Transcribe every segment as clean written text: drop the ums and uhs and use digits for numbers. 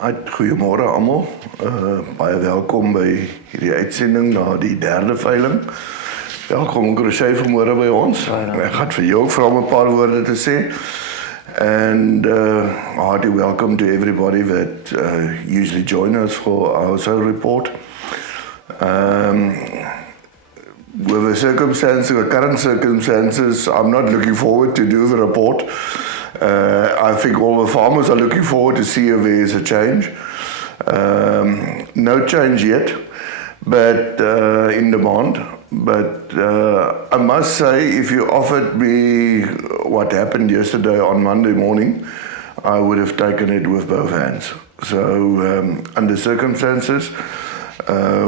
Goeiemôre almal. Baie welkom by hierdie uitsending na die derde veiling. Welkom Roche vanmôre by ons. Ek gaan vir jou ook vra om 'n paar woorde te sê. And hearty welcome to everybody that usually join us for our sale report. With the circumstances, the current circumstances, I'm not looking forward to do the report. I think all the farmers are looking forward to see if there is a change. No change yet, but in demand. But I must say, if you offered me what happened yesterday on Monday morning, I would have taken it with both hands. So under circumstances,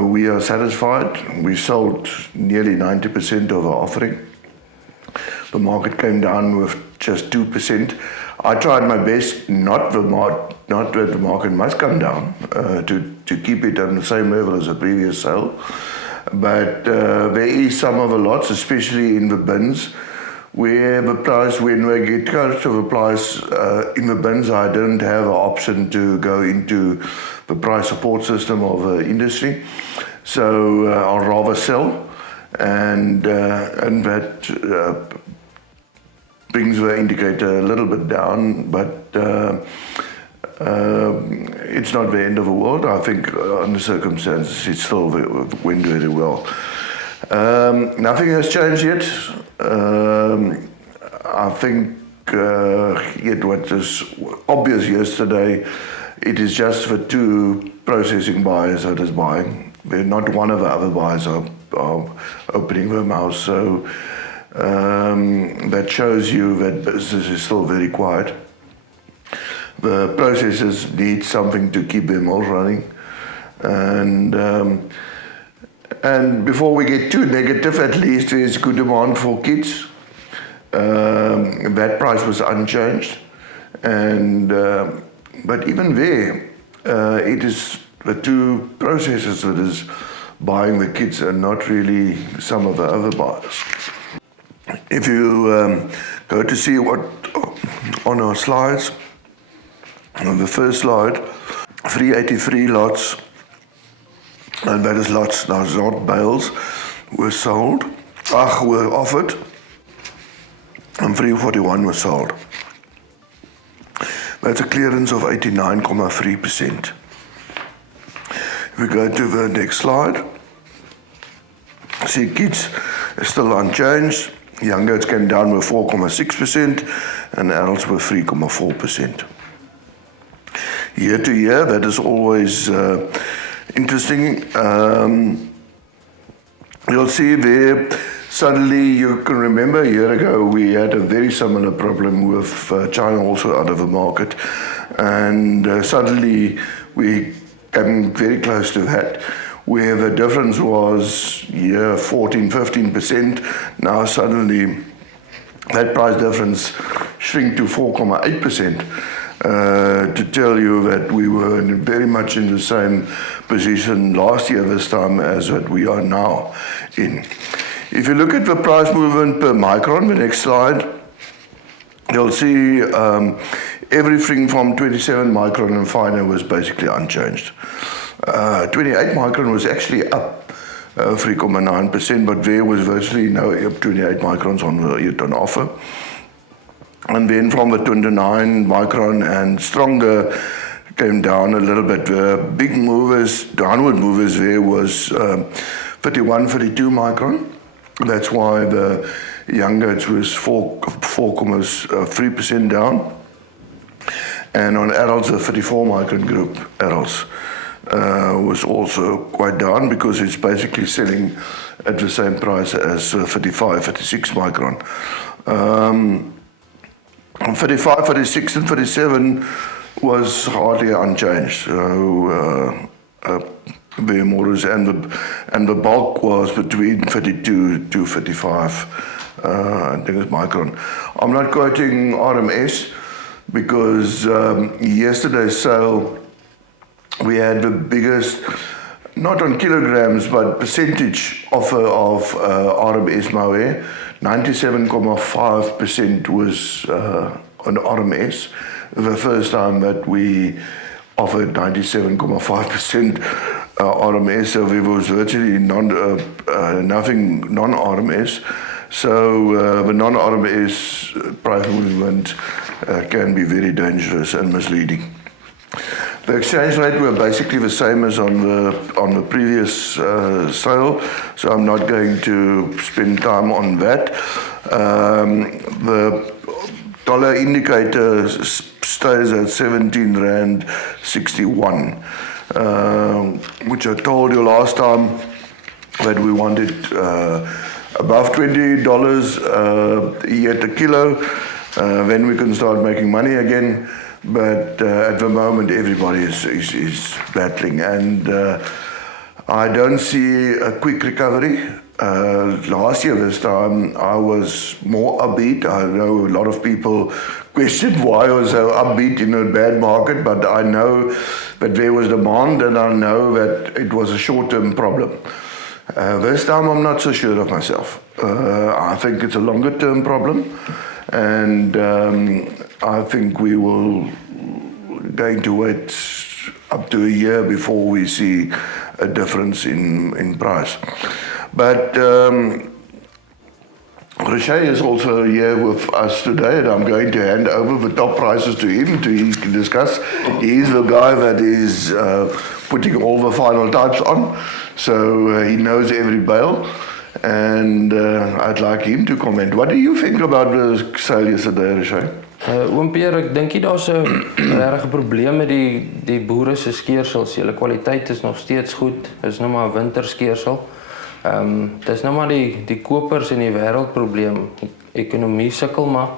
we are satisfied. We sold nearly 90% of our offering. The market came down with just 2%. I tried my best, not that the market must come down, to keep it on the same level as the previous sale. But there is some of the lots, especially in the bins, where the price, when we get close to the price in the bins, I don't have an option to go into the price support system of the industry. So I'll rather sell, and that brings the indicator a little bit down, but it's not the end of the world. I think under circumstances it still went very well. Nothing has changed yet. I think yet what was obvious yesterday, it is just the two processing buyers that is buying. Not one of the other buyers are opening their mouths. So that shows you that business is still very quiet. The processors need something to keep their mills running. And before we get too negative, at least there's good demand for kids. That price was unchanged. But even there, it is the two processors that is buying the kits and not really some of the other buyers. If you go to see what on our slides, on the first slide, 383 lots, and that is lots, that's not bales, were sold, were offered, and 341 were sold. That's a clearance of 89.3%. If we go to the next slide, see kids is still unchanged. Young goats came down with 4.6% and adults were 3.4%. Year to year, that is always interesting. You'll see there, suddenly you can remember a year ago we had a very similar problem with China also out of the market, and suddenly we came very close to that, where the difference was 14-15%. Now suddenly that price difference shrink to 4.8%. To tell you that we were very much in the same position last year this time as what we are now in. If you look at the price movement per micron, the next slide, you'll see everything from 27 micron and finer was basically unchanged. 28 micron was actually up 3.9%, but there was virtually no 28 microns on offer. And then from the 29 micron and stronger came down a little bit. The big movers, downward movers there was 31, 32 micron. That's why the young goats was 4.3% down. And on adults, the 34 micron group adults was also quite down because it's basically selling at the same price as 35, 36 micron. 35, 36 and 37 was hardly unchanged. So the motors and the bulk was between 32 to 35. I think it's micron. I'm not quoting RMS because yesterday's sale we had the biggest, not on kilograms, but percentage offer of RMS mohair. 97.5% was on RMS. The first time that we offered 97.5% RMS, so there was virtually nothing non-RMS. So the non-RMS price movement can be very dangerous and misleading. The exchange rate were basically the same as on the previous sale, so I'm not going to spend time on that. The dollar indicator stays at 17 Rand 61, which I told you last time that we wanted above $20 yet a kilo, then we can start making money again. But at the moment, everybody is battling, and I don't see a quick recovery. Last year, this time, I was more upbeat. I know a lot of people questioned why I was so upbeat in a bad market, but I know that there was demand, and I know that it was a short-term problem. This time, I'm not so sure of myself. I think it's a longer-term problem, and I think we will going to wait up to a year before we see a difference in price. But Roche is also here with us today, and I'm going to hand over the top prices to him to discuss. He's the guy that is putting all the final types on, so he knows every bale. And I'd like him to comment. What do you think about the sale yesterday, Roche? Oom Pierre, ek dink nie daar's 'n regte probleem met die boere se skeersels. Hulle kwaliteit is nog steeds goed. Is nou maar 'n winterskeersel. Dis nou maar die kopers in die wêreld probleem. Ekonomie sukkel maar.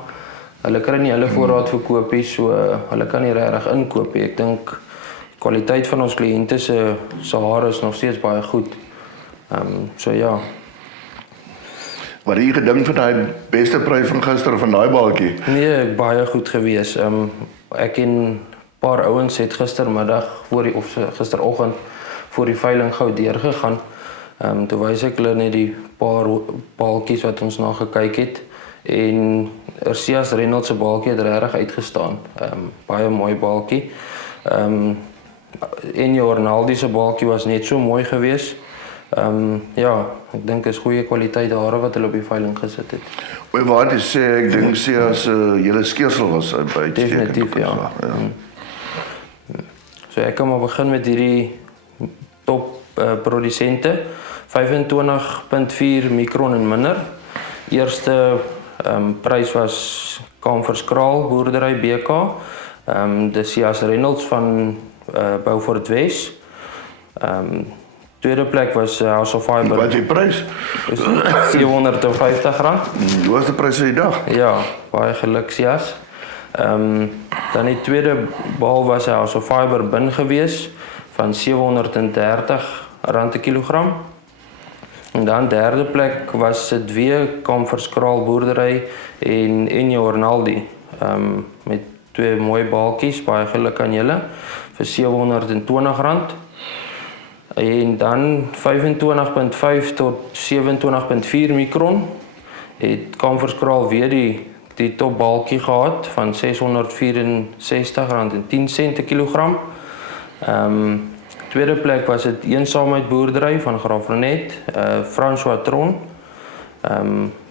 Hulle kry nie hulle voorraad verkoop nie, so hulle kan nie regtig inkoop nie. Ek dink kwaliteit van ons kliënte se hare is nog steeds baie goed. So ja. Wat het jy gedink van die beste prys van gister van daai baaltjie? Nee, baie goed gewees. Ek en 'n paar ouens het gistermiddag gisteroggend voor die veiling gou deurgegaan. Toe wys ek hulle net die paar baaltjies wat ons na gekyk het, en Sias Reynolds se baaltjie het regtig uitgestaan. Baie mooi baaltjie. En Ronaldo se baaltjie was net so mooi gewees. Ja, ek dink is goeie kwaliteit hare wat hulle op die veiling gesit het. Oor wat jy sê, ek dink Sias julle skeersel was uitstekend. Definitief, ja. So ek kan maar begin met hierdie top produsente. 25.4 micron en minder. Eerste prys was Kamferskraal Boerdery BK. De Sias Reynolds van Beaufort West. Tweede plek was House of Fibre. Wat is die prys? R750. Hoe was die prys vir die dag? Ja, baie geluk Sias. Dan die tweede baal was House of Fibre bin gewees van R730 per kilogram. En dan derde plek was dit weer Kamferskraal Boerdery en Ronaldo. Met twee mooi baaltjies, baie geluk aan julle, vir R720. En dan 25.5 tot 27.4 micron het Kamferskraal weer die top baaltjie gehad van R664.10 per kilogram. Tweede plek was dit Eensaamheid Boerdery van Graafrenet, François Tron.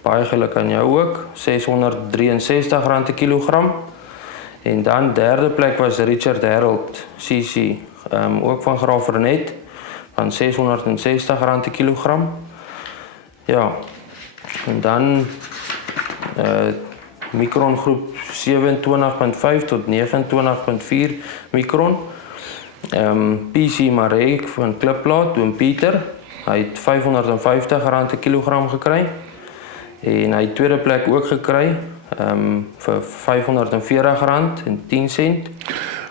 Baie geluk aan jou ook, R663 per kilogram. En dan derde plek was Richard Harold CC, ook van Graafrenet, van R660 per kilogram. Ja, en dan micron groep 27.5 tot 29.4 micron. PC Marek van Klipplaat, Oom Pieter, hy het R550 per kilogram gekry. En hy het tweede plek ook gekry vir R540.10.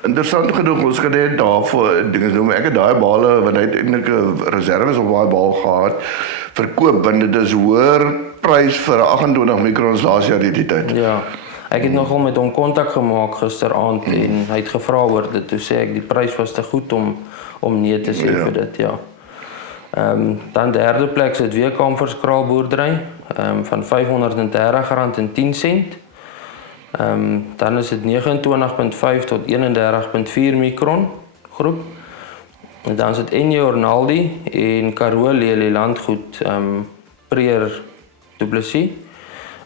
Interessant genoeg, ons kan net daarvoor dinge noem. Ek het daai bale wat hy eintlik reserves op daai bal gehad verkoop, want dit is hoër prys vir 28 microns laas jaar die tyd. Ja. Ek het nogal met hom kontak gemaak gisteraand en hy het gevra oor dit. Toe sê ek die prys was te goed om nee te sê vir dit, ja. Dan derde plek sit weer Kamferskraal Boerdery van R530.10. Dan is dit 29.5 tot 31.4 micron groep. En dan is dit Enje Ornaldi en Karoo Lely Landgoed Pierre Du Plessis.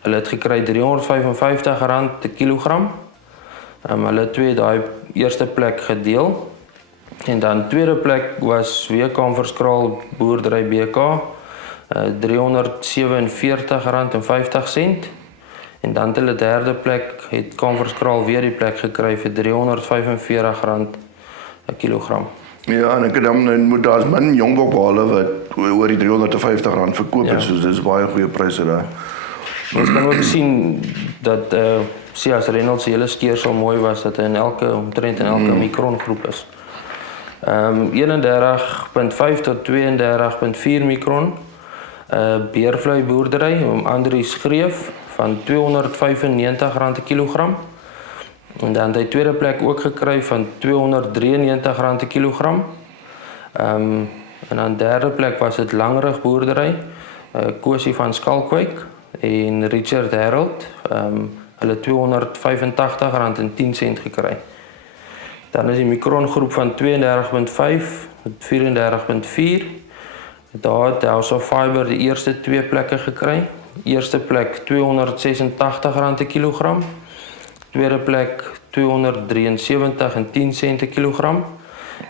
Hulle het gekry R355 per kilogram. Hulle twee daai eerste plek gedeel. En dan tweede plek was weer Kamferskraal Boerdery BK, R347,50. En dan hulle derde plek het Kamferskraal weer die plek gekry vir R345 per kilogram. Ja, en ek moet daar's min jongbokbale wat oor die R350 verkoop is, so dis baie goeie pryse daar. Ons kan ook sien dat Sias Reynolds se hele skeersel mooi was, dat hy omtrent in elke micron groep is. 31.5 tot 32.4 micron. Beervlei boerdery, Andries Greef van R295 per kilogram. En dan het hy tweede plek ook gekry van R293 per kilogram. En dan derde plek was dit Langerig boerdery, Kosie van Skalkwyk en Richard Harold, hulle R285,10 gekry. Dan is die micron groep van 32.5 tot 34.4. Daar het House of Fibre die eerste twee plekke gekry. Eerste plek R286 per kilogram. Tweede plek R273,10 per kilogram.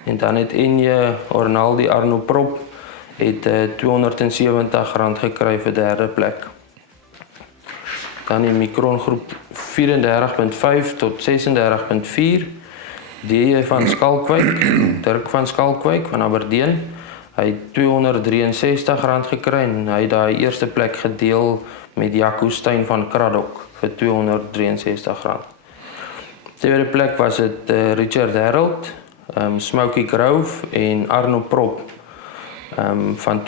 En dan het Enje Ornaldi Arno Prop het R270 gekry vir derde plek. Dan die micron groep 34.5 tot 36.4. Die van Skalkwyk, Dirk van Skalkwyk van Aberdeen. Hy het R263 gekry en hy het daai eerste plek gedeel met Jaco Steyn van Kraddock vir R263. Tweede plek was dit Richard Harold, Smoky Grove en Arno Prop van R261,90.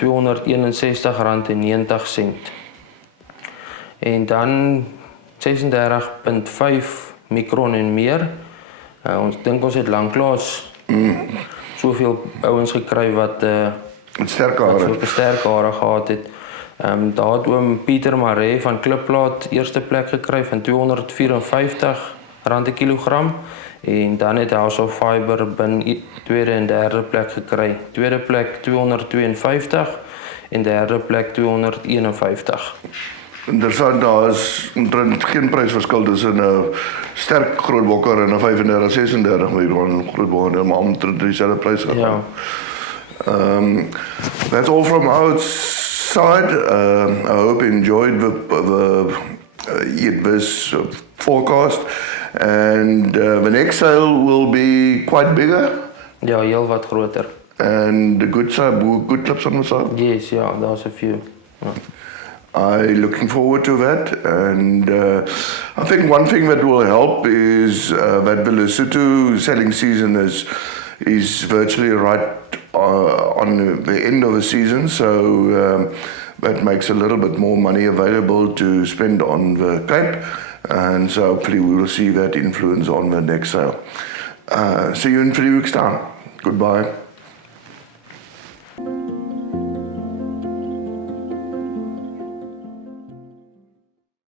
En dan 36.5 micron en meer. Ons dink ons het lanklaas soveel ouens gekry wat sterk hare gehad het. Daar het oom Pieter Maree van Kliplaat eerste plek gekry van R254 per kilogram. En dan het House of Fibre binne tweede en derde plek gekry. Tweede plek R252 en derde plek R251. Interessant, daar is omtrent geen prysverskil tussen 'n sterk grootbokker en 'n 35-36 micron grootbokker, maar omtrent dieselfde prys gehad. That's all from our side. I hope you enjoyed this forecast, and the next sale will be quite bigger. Ja, heel wat groter. And the good clips on the side? Yes, yeah, there's a few. Yeah. I'm looking forward to that, and I think one thing that will help is that the Lesotho selling season is virtually right on the end of the season, so that makes a little bit more money available to spend on the Cape, and so hopefully we will see that influence on the next sale. See you in 3 weeks' time. Goodbye.